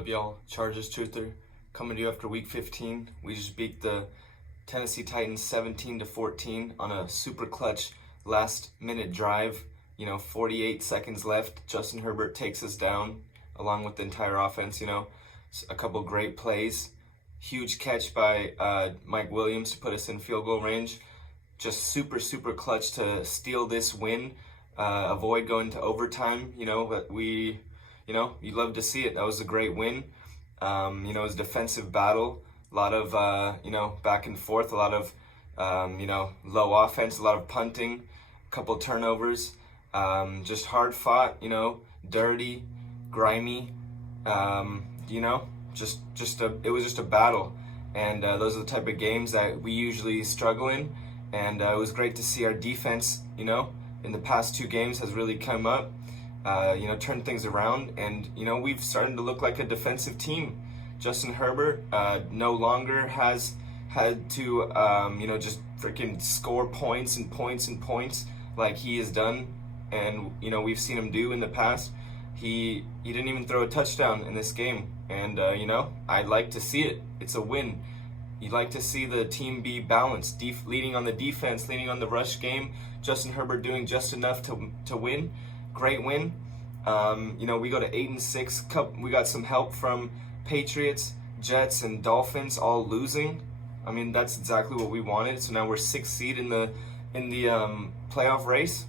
up, y'all? Chargers Truther coming to you after week 15. We just beat the Tennessee Titans 17-14 on a super clutch last minute drive. 48 seconds left. Justin Herbert takes us down along with the entire offense. A couple great plays. Huge catch by Mike Williams to put us in field goal range. Just super clutch to steal this win. Avoid going to overtime. But you'd love to see it. That was a great win. It was a defensive battle. A lot of, back and forth. A lot of, low offense. A lot of punting. A couple turnovers. Just hard fought. Dirty, grimy. It was just a battle. And those are the type of games that we usually struggle in. And it was great to see our defense, in the past two games has really come up. Turn things around, and we've started to look like a defensive team. Justin Herbert no longer has had to just freaking score points and points and points like he has done, and we've seen him do in the past. He didn't even throw a touchdown in this game, and I'd like to see it. It's a win. You'd like to see the team be balanced, leading on the defense, leading on the rush game. Justin Herbert doing just enough to win. Great win. We go to 8-6. We got some help from Patriots, Jets, and Dolphins all losing. I mean, that's exactly what we wanted. So now we're 6th seed in the playoff race.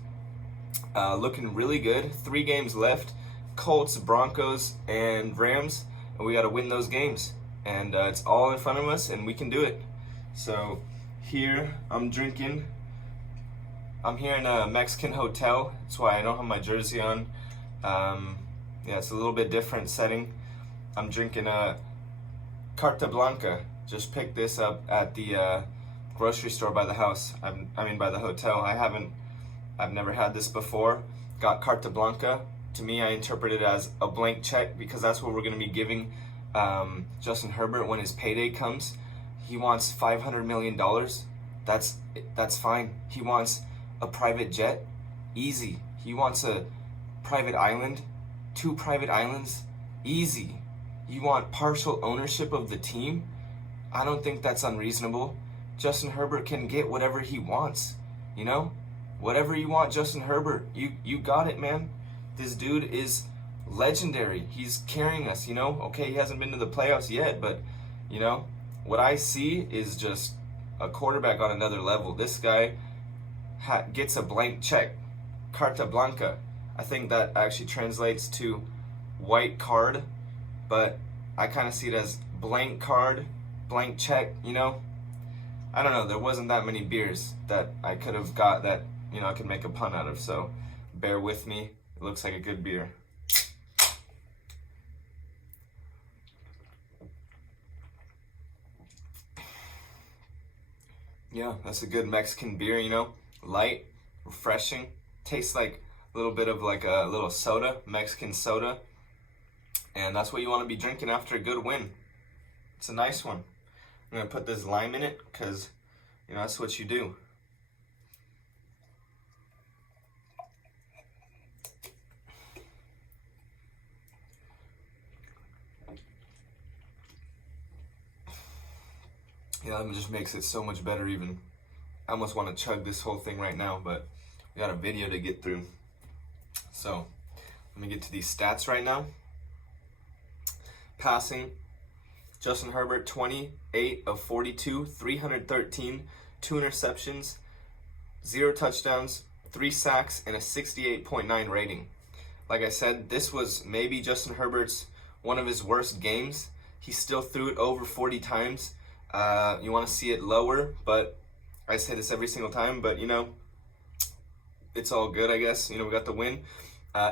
Looking really good. 3 games left. Colts, Broncos, and Rams. And we got to win those games. And it's all in front of us, and we can do it. So here I'm drinking. I'm here in a Mexican hotel. That's why I don't have my jersey on. It's a little bit different setting. I'm drinking a Carta Blanca. Just picked this up at the grocery store by the house. By the hotel. I've never had this before. Got Carta Blanca. To me, I interpret it as a blank check because that's what we're going to be giving Justin Herbert when his payday comes. He wants $500 million. That's fine. He wants a private jet, easy. He wants a private island, 2 private islands, easy. You want partial ownership of the team? I don't think that's unreasonable. Justin Herbert can get whatever he wants, Whatever you want, Justin Herbert, you got it, man. This dude is legendary. He's carrying us, Okay, he hasn't been to the playoffs yet, but, what I see is just a quarterback on another level. This guy gets a blank check, Carta Blanca. I think that actually translates to white card, but I kind of see it as blank card, blank check, I don't know, there wasn't that many beers that I could have got that, I could make a pun out of, so bear with me. It looks like a good beer. Yeah, that's a good Mexican beer, light, refreshing, tastes like a little bit of like a little soda, Mexican soda, and that's what you want to be drinking after a good win. It's a nice one. I'm going to put this lime in it because, that's what you do. Yeah, that just makes it so much better even. I almost want to chug this whole thing right now, but we got a video to get through. So, let me get to these stats right now. Passing, Justin Herbert, 28 of 42, 313, 2 interceptions, 0 touchdowns, 3 sacks, and a 68.9 rating. Like I said, this was maybe Justin Herbert's one of his worst games. He still threw it over 40 times. You want to see it lower, but I say this every single time, but it's all good, I guess. We got the win.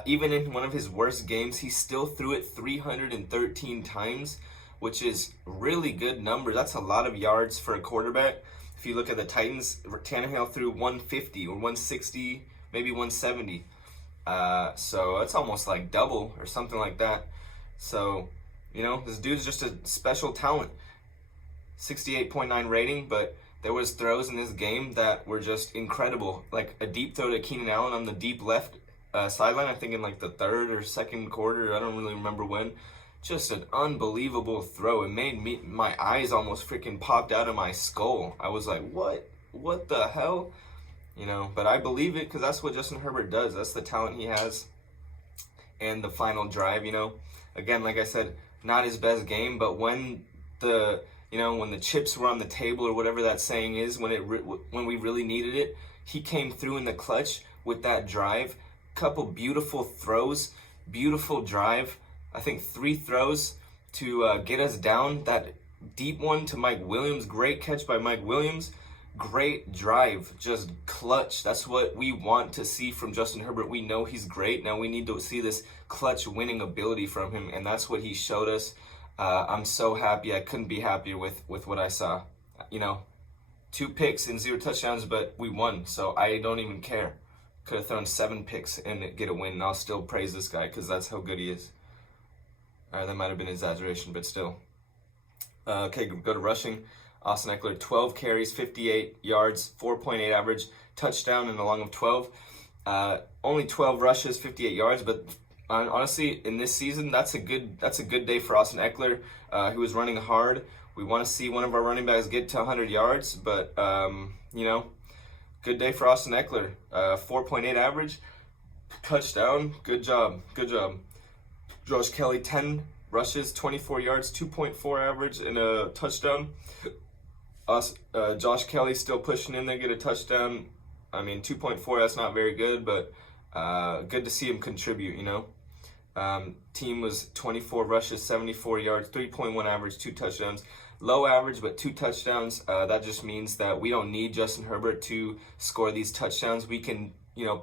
Even in one of his worst games, he still threw it 313 times, which is really good number. That's a lot of yards for a quarterback. If you look at the Titans, Tannehill threw 150 or 160, maybe 170. So it's almost like double or something like that. So, this dude's just a special talent. 68.9 rating, but there was throws in this game that were just incredible. Like a deep throw to Keenan Allen on the deep left sideline, I think in like the 3rd or 2nd quarter, I don't really remember when. Just an unbelievable throw. It made my eyes almost freaking popped out of my skull. I was like, what the hell? But I believe it because that's what Justin Herbert does. That's the talent he has. And the final drive, again, like I said, not his best game, but when when the chips were on the table or whatever that saying is, when we really needed it, he came through in the clutch with that drive. Couple beautiful throws, beautiful drive. I think 3 throws to get us down. That deep one to Mike Williams, great catch by Mike Williams. Great drive, just clutch. That's what we want to see from Justin Herbert. We know he's great. Now we need to see this clutch winning ability from him, and that's what he showed us. I'm so happy. I couldn't be happier with what I saw. 2 picks and 0 touchdowns, but we won, so I don't even care. Could have thrown 7 picks and get a win, and I'll still praise this guy because that's how good he is. That might have been an exaggeration, but still. Okay, go to rushing. Austin Eckler, 12 carries, 58 yards, 4.8 average, touchdown, and a long of 12. Only 12 rushes, 58 yards, but honestly, in this season, that's a good day for Austin Eckler. He was running hard. We want to see one of our running backs get to 100 yards, but good day for Austin Eckler. 4.8 average, touchdown. Good job. Josh Kelly, 10 rushes, 24 yards, 2.4 average, and a touchdown. Josh Kelly still pushing in there, get a touchdown. 2.4, that's not very good, but good to see him contribute, Team was 24 rushes, 74 yards, 3.1 average, 2 touchdowns. Low average, but 2 touchdowns. That just means that we don't need Justin Herbert to score these touchdowns. We can,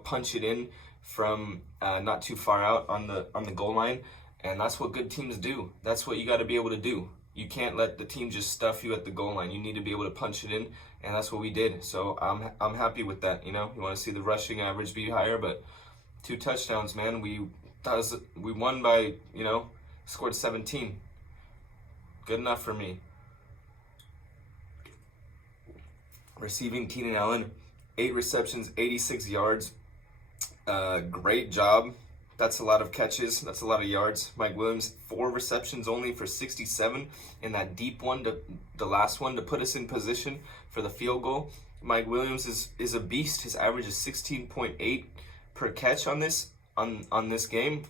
punch it in from not too far out on the goal line, and that's what good teams do. That's what you got to be able to do. You can't let the team just stuff you at the goal line. You need to be able to punch it in, and that's what we did. So I'm happy with that. You want to see the rushing average be higher, but 2 touchdowns, man. We won by scored 17. Good enough for me. Receiving, Keenan Allen, 8 receptions, 86 yards. Great job. That's a lot of catches. That's a lot of yards. Mike Williams, 4 receptions only for 67. And that deep one, the last one, to put us in position for the field goal. Mike Williams is a beast. His average is 16.8 per catch on this game.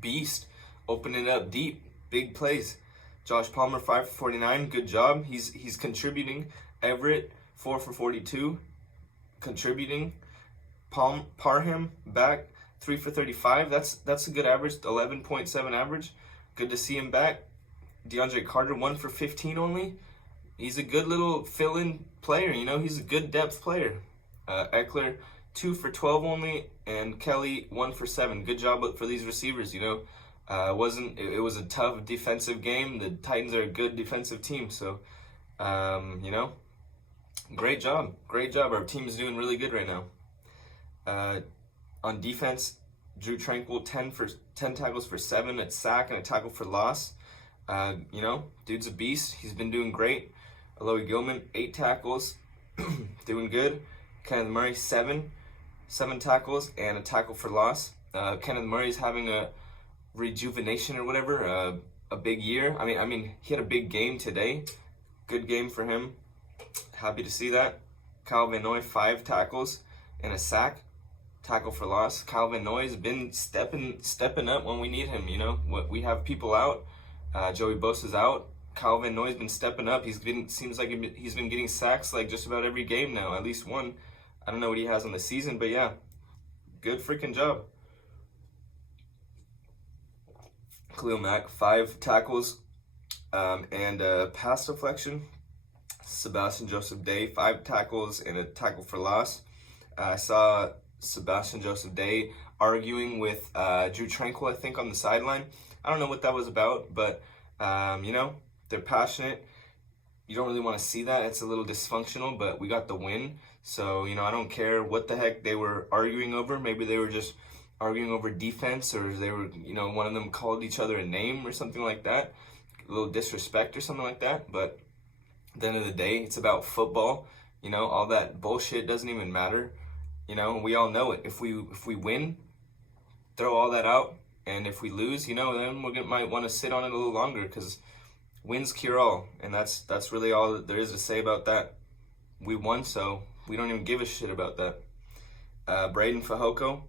Beast. Opening it up deep. Big plays. Josh Palmer, 5 for 49. Good job. He's contributing. Everett, 4 for 42. Contributing. Parham back, 3 for 35. That's a good average, 11.7 average. Good to see him back. DeAndre Carter, 1 for 15 only. He's a good little fill-in player, he's a good depth player. Eckler, 2 for 12 only, and Kelly, 1 for 7. Good job for these receivers, It was a tough defensive game. The Titans are a good defensive team, so great job. Our team's doing really good right now. On defense, Drew Tranquil, 10 tackles for 7, a sack and a tackle for loss. Dude's a beast. He's been doing great. Alohi Gilman, 8 tackles, doing good. Kenneth Murray, 7 tackles and a tackle for loss. Kenneth Murray's having a rejuvenation or whatever, a big year. He had a big game today. Good game for him. Happy to see that. Kyle Van Noy, 5 tackles and a sack. Tackle for loss. Kyle Van Noy's been stepping up when we need him, We have people out. Joey Bosa's out. Kyle Van Noy's been stepping up. Seems like he's been getting sacks like just about every game now, at least one. I don't know what he has on the season, but yeah, good freaking job. Khalil Mack, 5 tackles and a pass deflection. Sebastian Joseph Day, 5 tackles and a tackle for loss. I saw Sebastian Joseph Day arguing with Drew Tranquil, I think, on the sideline. I don't know what that was about, but, they're passionate. You don't really want to see that. It's a little dysfunctional, but we got the win. So, I don't care what the heck they were arguing over. Maybe they were just arguing over defense, or they were, one of them called each other a name or something like that. A little disrespect or something like that. But at the end of the day, it's about football. All that bullshit doesn't even matter. We all know it. If we win, throw all that out. And if we lose, then might want to sit on it a little longer, because wins cure all, and that's really all there is to say about that. We won, so we don't even give a shit about that. Braden Fajoko,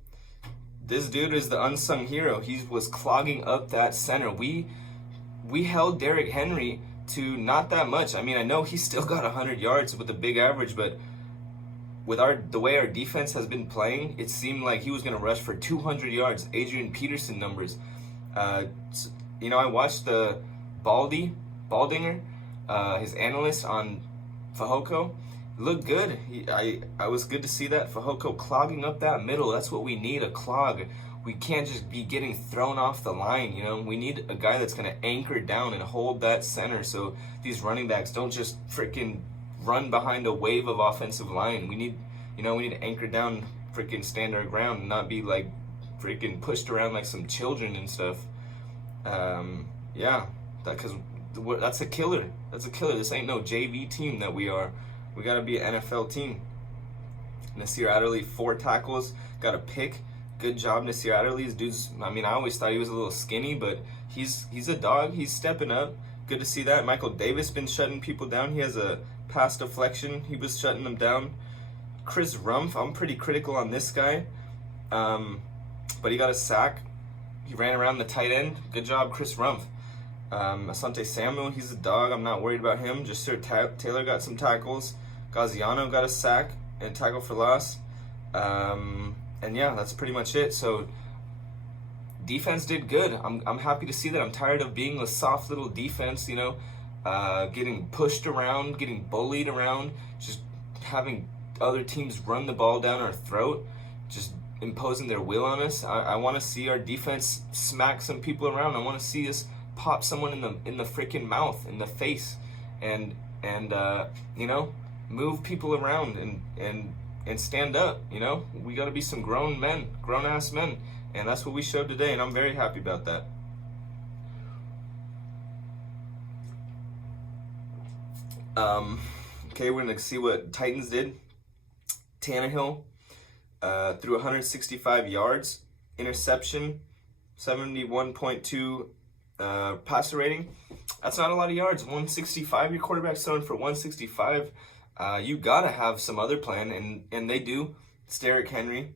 this dude is the unsung hero. He was clogging up that center. We held Derrick Henry to not that much. I mean, I know he still got 100 yards with a big average, but with the way our defense has been playing, it seemed like he was going to rush for 200 yards, Adrian Peterson numbers. I watched the Baldinger, his analyst on Fajoko. Looked good. I was good to see that. Fajoko clogging up that middle. That's what we need, a clog. We can't just be getting thrown off the line, We need a guy that's going to anchor down and hold that center so these running backs don't just freaking run behind a wave of offensive line. We need to anchor down, freaking stand our ground, and not be like freaking pushed around like some children and stuff. Because that's a killer. That's a killer. This ain't no JV team that we are. We got to be an NFL team. Nasir Adderley, 4 tackles, got a pick. Good job, Nasir Adderley. Dude's, I always thought he was a little skinny, but he's a dog. He's stepping up. Good to see that. Michael Davis been shutting people down. He has a pass deflection. He was shutting them down. Chris Rumph, I'm pretty critical on this guy. But he got a sack. He ran around the tight end. Good job, Chris Rumph. Asante Samuel, he's a dog. I'm not worried about him. Jasir Taylor got some tackles. Gaziano got a sack and tackle for loss. That's pretty much it. So defense did good. I'm happy to see that. I'm tired of being a soft little defense, getting pushed around, getting bullied around, just having other teams run the ball down our throat, just imposing their will on us. I want to see our defense smack some people around. I want to see us pop someone in the freaking mouth, in the face, and move people around and stand up. We got to be some grown ass men, and that's what we showed today, and I'm very happy about that. Okay, we're gonna see what Titans did. Tannehill threw 165 yards, interception, 71.2 passer rating. That's not a lot of yards. 165. Your quarterback's throwing for 165. You gotta have some other plan, and they do. It's Derrick Henry,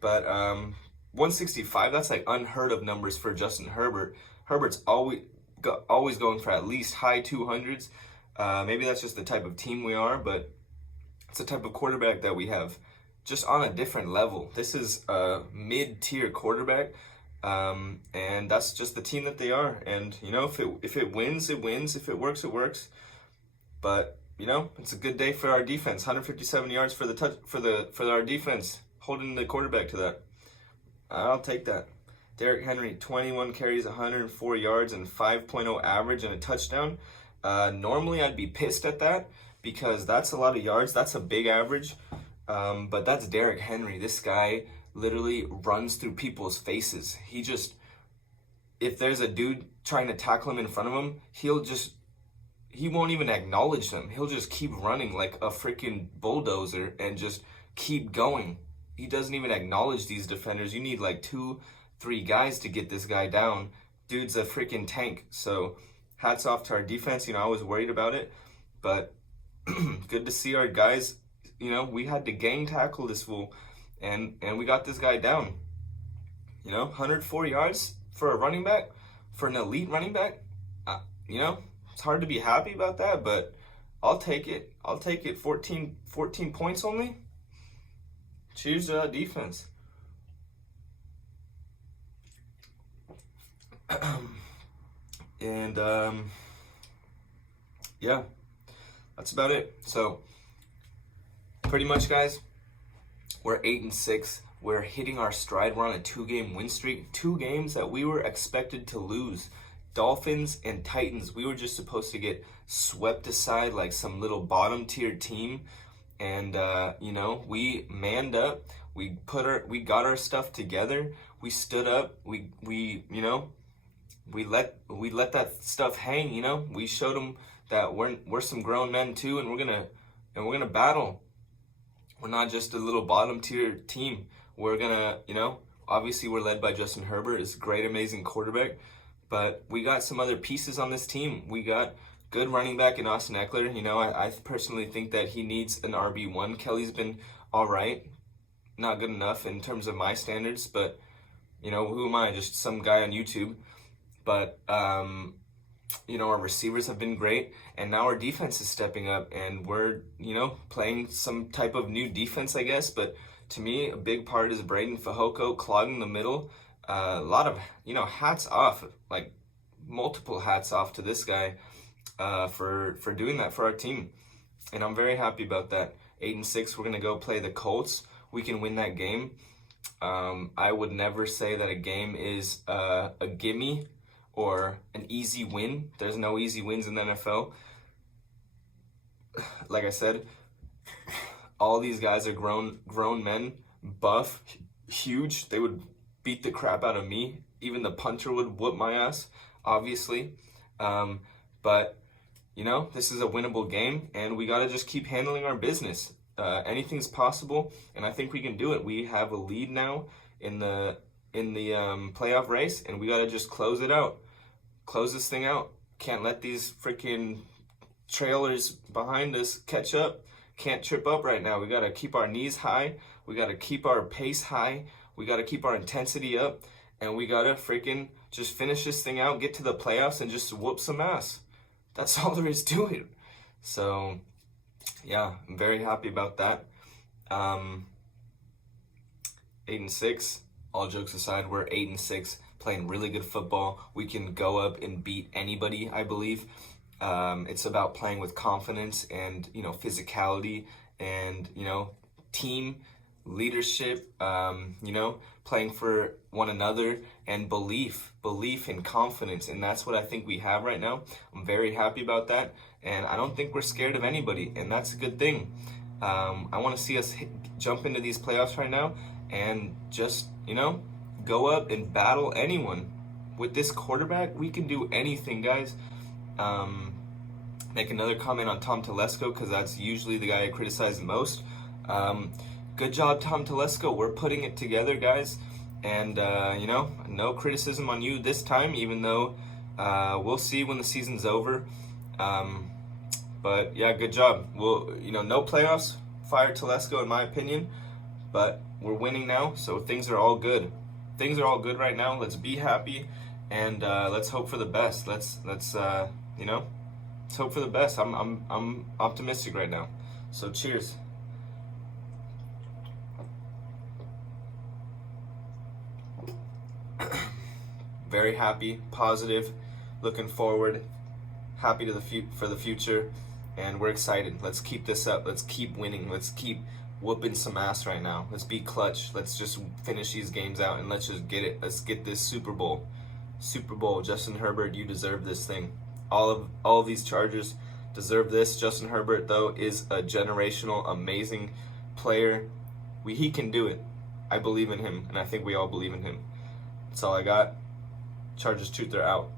but 165. That's like unheard of numbers for Justin Herbert. Herbert's always going for at least high 200s. Maybe that's just the type of team we are, but it's the type of quarterback that we have, just on a different level. This is a mid-tier quarterback. And that's just the team that they are. And if it wins, it wins. If it works, it works. But it's a good day for our defense. 157 yards for our defense, holding the quarterback to that. I'll take that. Derrick Henry, 21 carries, 104 yards, and 5.0 average and a touchdown. Normally I'd be pissed at that, because that's a lot of yards. That's a big average. But that's Derrick Henry. This guy literally runs through people's faces. If there's a dude trying to tackle him in front of him, he won't even acknowledge them. He'll just keep running like a freaking bulldozer and just keep going. He doesn't even acknowledge these defenders. You need like 2-3 guys to get this guy down. Dude's a freaking tank. So hats off to our defense. I was worried about it, but good to see our guys. We had to gang tackle this fool. And we got this guy down. 104 yards for a running back, for an elite running back. It's hard to be happy about that, but I'll take it. 14 points only. Cheers to that defense. And that's about it. So pretty much, guys, we're 8-6. We're hitting our stride. We're on a 2-game win streak. 2 games that we were expected to lose. Dolphins and Titans. We were just supposed to get swept aside like some little bottom tier team. And we manned up. We got our stuff together. We stood up. We let that stuff hang. We showed them that we're some grown men too, and we're gonna battle. We're not just a little bottom tier team. We're gonna, Obviously, we're led by Justin Herbert. Is a great, amazing quarterback. But we got some other pieces on this team. We got good running back in Austin Eckler. You know, I personally think that he needs an RB1. Kelly's been all right. Not good enough in terms of my standards, but, you know, who am I? Just some guy on YouTube. But, you know, our receivers have been great, and now our defense is stepping up, and we're, you know, playing some type of new defense, I guess. But to me, a big part is Braden Fajoko clogging the middle. A lot of, you know, hats off, like multiple hats off to this guy for doing that for our team. And I'm very happy about that. 8-6, we're going to go play the Colts. We can win that game. I would never say that a game is a gimme or an easy win. There's no easy wins in the NFL. Like I said, all these guys are grown men, buff, huge. They would beat the crap out of me. Even the punter would whoop my ass, obviously. But, you know, this is a winnable game, and we got to just keep handling our business. Anything's possible, and I think we can do it. We have a lead now in the playoff race, and we got to just close it out. Close this thing out. Can't let these freaking trailers behind us catch up. Can't trip up right now. We got to keep our knees high. We got to keep our pace high. We got to keep our intensity up, and we got to freaking just finish this thing out, get to the playoffs, and just whoop some ass. That's all there is to it. So, yeah, I'm very happy about that. 8-6. All jokes aside, we're 8-6, playing really good football. We can go up and beat anybody, I believe. It's about playing with confidence and, you know, physicality and, you know, team leadership, you know, playing for one another and belief and confidence. And that's what I think we have right now. I'm very happy about that. And I don't think we're scared of anybody. And that's a good thing. I want to see us jump into these playoffs right now and just, you know, go up and battle anyone. With this quarterback, we can do anything, guys. Make another comment on Tom Telesco, because that's usually the guy I criticize the most. Good job, Tom Telesco. We're putting it together, guys. And, you know, no criticism on you this time, even though we'll see when the season's over. But, yeah, good job. We'll, you know, no playoffs. Fire Telesco, in my opinion. But we're winning now, so things are all good. Things are all good right now. Let's be happy, and let's hope for the best. Let's you know, let's hope for the best. I'm optimistic right now. So cheers. Very happy, positive, looking forward, happy to for the future, and we're excited. Let's keep this up. Let's keep winning. Let's keep whooping some ass right now. Let's be clutch. Let's just finish these games out, and let's just get it. Let's get this Super Bowl. Super Bowl. Justin Herbert, you deserve this thing. All of these Chargers deserve this. Justin Herbert, though, is a generational, amazing player. He can do it. I believe in him, and I think we all believe in him. That's all I got. Chargers Truth are out.